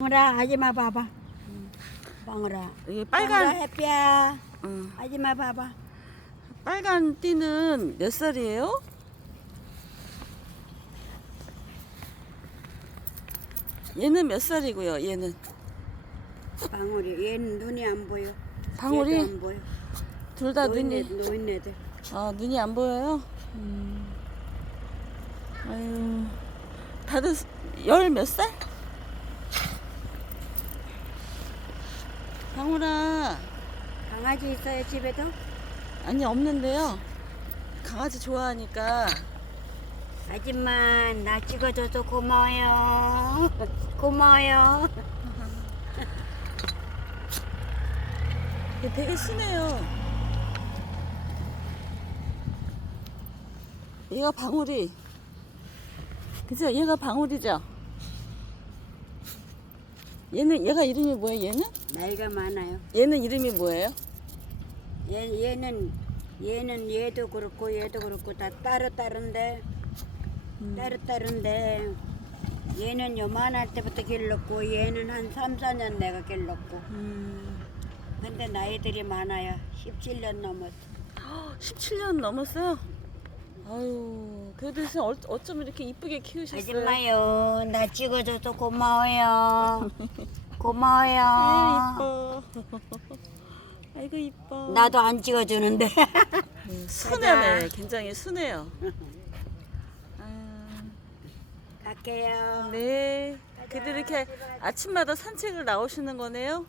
방울아 아줌마 봐봐 방울아 이게 방울아 빨간 햇비야 어, 아줌마 봐봐 빨간 띠는 몇 살이에요? 얘는 몇 살이고요? 얘는 방울이 얘는 눈이 안 보여 방울이 얘도 안 보여 둘다 노인네, 눈이 노인네들 아 눈이 안 보여요? 음. 아유 다들 열 몇 살? 방울아 강아지 있어요 집에도? 아니 없는데요. 강아지 좋아하니까. 아줌마 나 찍어줘서 고마워요. 고마워요. 얘 되게 순해요. 얘가 방울이. 그죠? 얘가 방울이죠? 얘는 얘가 이름이 뭐예요 얘는? 나이가 많아요 얘는 이름이 뭐예요? 얘, 얘는 얘는 얘도 그렇고 얘도 그렇고 다 따로 따른데 따로 따른데 얘는 요만할 때부터 길렀고 얘는 한 3, 4년 내가 길렀고 음, 근데 나이들이 많아요 17년 넘었어 17년 넘었어요? 아유 그래도 선 어, 어쩜 이렇게 이쁘게 키우셨어요? 아줌마요. 나 찍어줘서 고마워요. 아유 고마워요. 이뻐. 아이고 이뻐. 나도 안 찍어주는데. 음, 순하네. 굉장히 순해요. 아, 갈게요. 네. 그들 이렇게 아침마다 산책을 나오시는 거네요